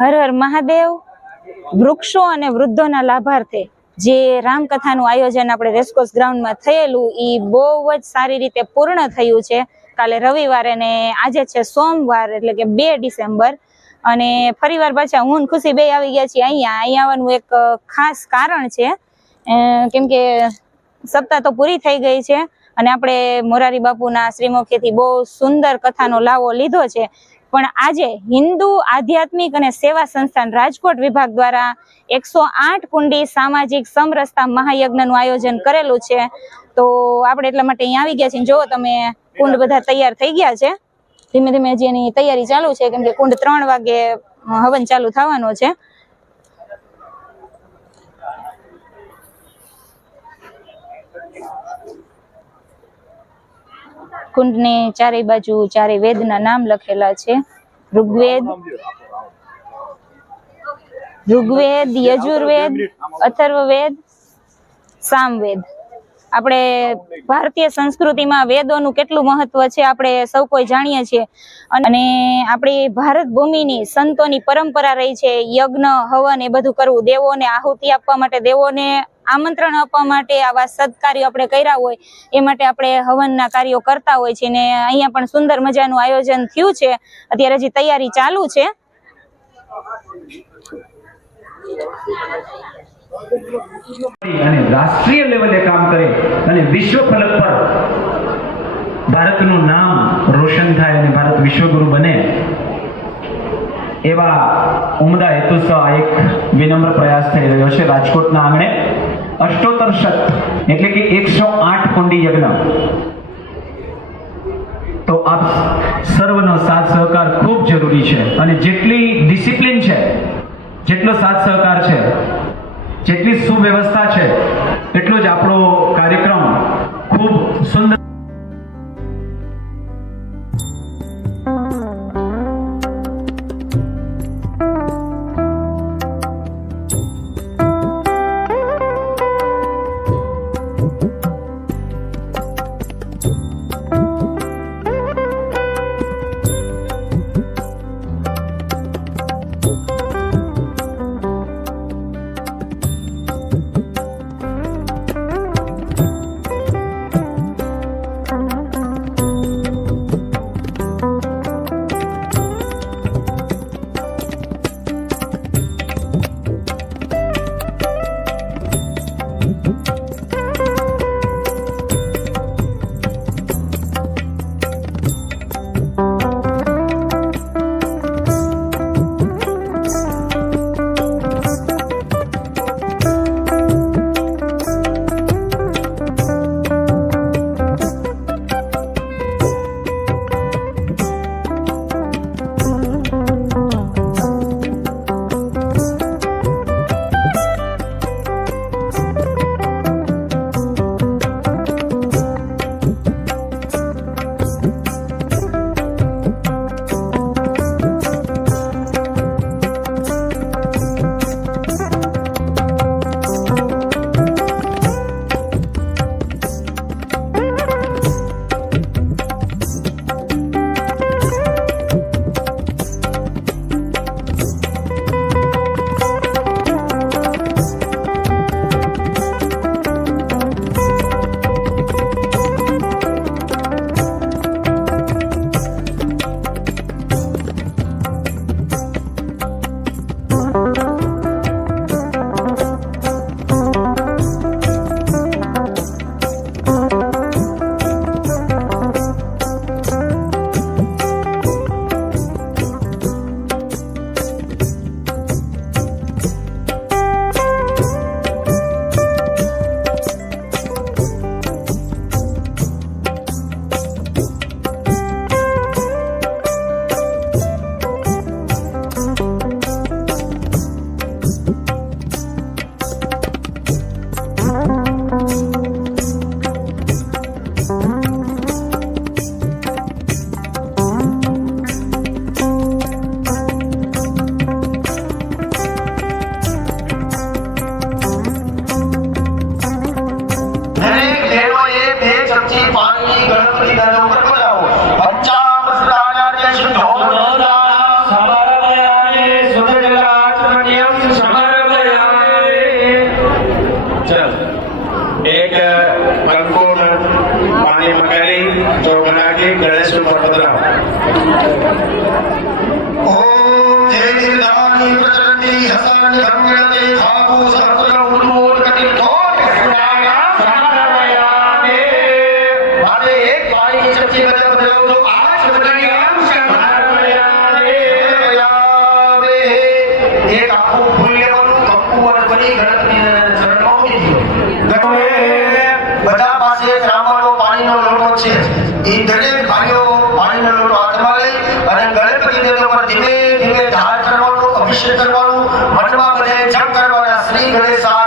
હર હર મહાદેવ. વૃક્ષો અને વૃદ્ધોના લાભાર્થે જે રામકથાનું આયોજન આપણે રેસકોર્સ ગ્રાઉન્ડમાં થયેલું એ બહુ જ સારી રીતે પૂર્ણ થયું છે. કાલે રવિવારે ને આજે છે સોમવાર, એટલે કે બે ડિસેમ્બર. અને ફરીવાર પાછા હું ખુશી બે આવી ગયા છીએ અહીંયા. અહીંયા આવવાનું એક ખાસ કારણ છે. કેમ કે સપ્તાહ તો પૂરી થઈ ગઈ છે. અને આપણે મોરારી બાપુના શ્રીમુખીથી બહુ સુંદર કથાનો લાવો લીધો છે. પણ આજે હિન્દુ આધ્યાત્મિક અને સેવા સંસ્થાન રાજકોટ વિભાગ દ્વારા એકસો આઠ કુંડી સામાજિક સમરસતા મહાયજ્ઞનું આયોજન કરેલું છે. તો આપણે એટલા માટે અહીંયા આવી ગયા છીએ. જો તમે, કુંડ બધા તૈયાર થઈ ગયા છે. ધીમે ધીમે હજી એની તૈયારી ચાલુ છે, કેમ કે કુંડ ત્રણ વાગે હવન ચાલુ થવાનો છે. કુંડની ચારેય બાજુ ચારેય વેદના નામ લખેલા છે. ઋગ્વેદ ઋગ્વેદ યજુર્વેદ અથર્વવેદ સામવેદ. આપણે ભારતીય સંસ્કૃતિમાં વેદોનું કેટલું મહત્વ છે આપણે સૌ કોઈ જાણીએ છીએ. અને આપણી ભારત ભૂમિની સંતોની પરંપરા રહી છે, યજ્ઞ, હવન એ બધું કરવું. દેવોને આહુતિ આપવા માટે, દેવોને આમંત્રણ આપવા માટે આવા સત્કાર્યો આપણે કર્યા હોય, એ માટે આપણે હવનના કાર્યો કરતા હોય છે. ને અહીંયા પણ સુંદર મજાનું આયોજન થયું છે. અત્યારે હજી તૈયારી ચાલુ છે. રાષ્ટ્રીય લેવલે અને વિશ્વ ફલક પર ભારતનું નામ રોશન થાય અને ભારત વિશ્વગુરુ બને. એવા ઉમદા હેતુસર આ એક વિનમ્ર પ્રયાસ થઈ રહ્યો છે રાજકોટના આંગણે. અષ્ટોત્તર શત એટલે કે એકસો આઠ કુંડી યજ્ઞ. તો આપ સર્વનો સાથ સહકાર ખૂબ જરૂરી છે અને જેટલી ડિસિપ્લિન છે, જેટલો સાથ સહકાર છે, જેટલી સુવ્યવસ્થા છે, એટલો જ આપણો કાર્યક્રમ ખૂબ સુંદર એ દરેક ભાઈઓ પાણીનો લોટો હાથમાં લઈ અને ગણપતિ દેવ ધીમે ધીમે ધાર કરવાનું, અભિષેક કરવાનું મઠમાં બધે જપ કરવાના શ્રી ગણેશા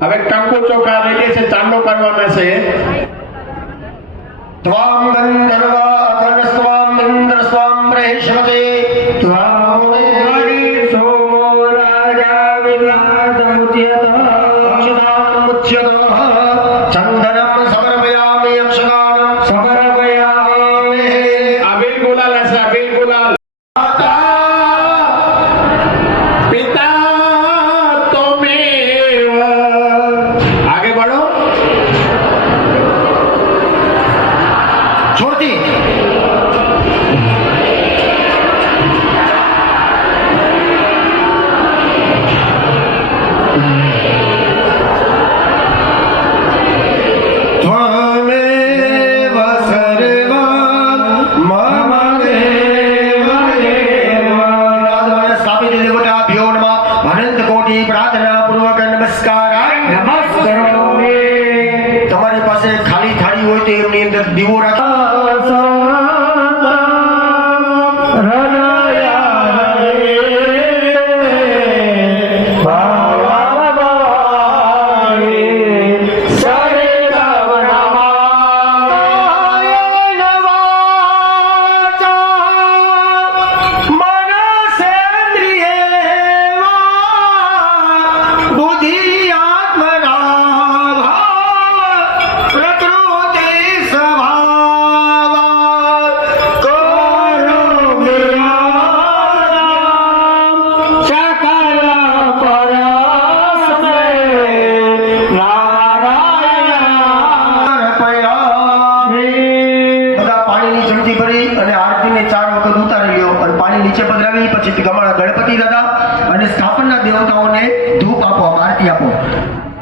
હવે ટંકુ ચોખા રેડી છે ચાંદો કરવાના છે. ત્વામ ગંધર્વ અથર્વ સ્વામ ઇન્દ્ર સ્વામ મહેશ્વતે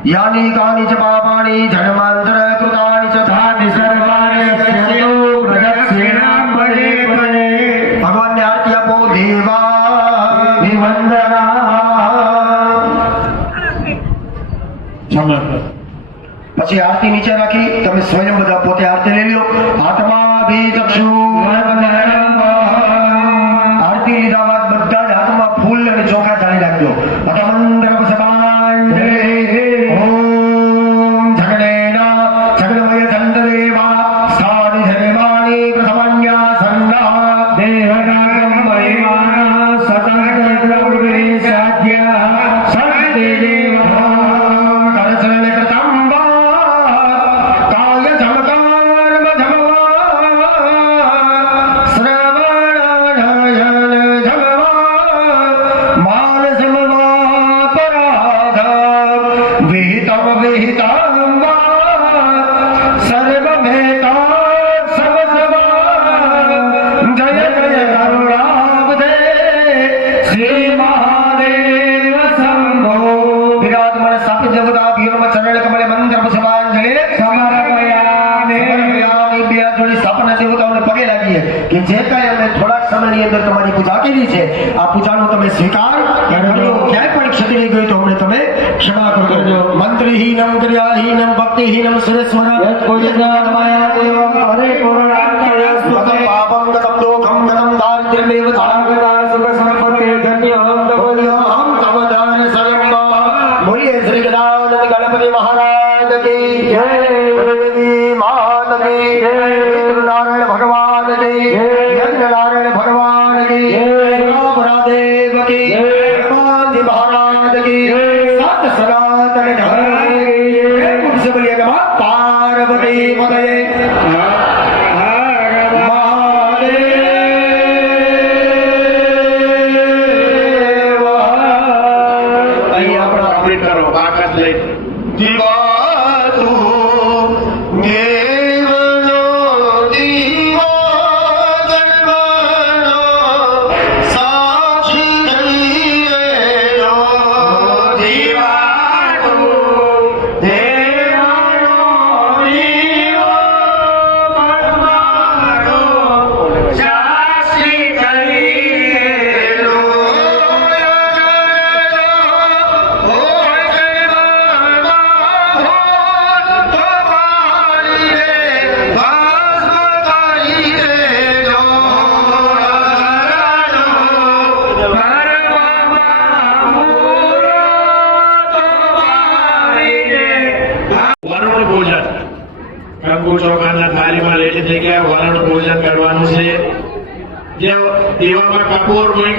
યાની કાની ચ પાપાણી જન્માંતર કૃતાની ચ ધાની સર્વાને સ્મરણો પ્રદક્ષિણા પરે પરે ભગવાનને આરતી આપો દેવા નિવંદના પછી આરતી નીચે રાખી તમે સ્વયં બધા પોતે આરતી લઈ લો આત્મા ભી ચક્ષુ આરતી લીધા કે જે કાંઈ અમે થોડાક સમયની અંદર તમારી પૂજા કરી છે આ પૂજાનો તમે સ્વીકાર કરજો ક્યાંય પણ ક્ષતિ ગઈ તો અમને તમે ક્ષમા કરજો. મંત્રહીનમ ક્રિયાહીનમ ભક્તિહીનમ સુરેશ્વર કોઈ માયા દેવ હરે પૂર્ણા por buen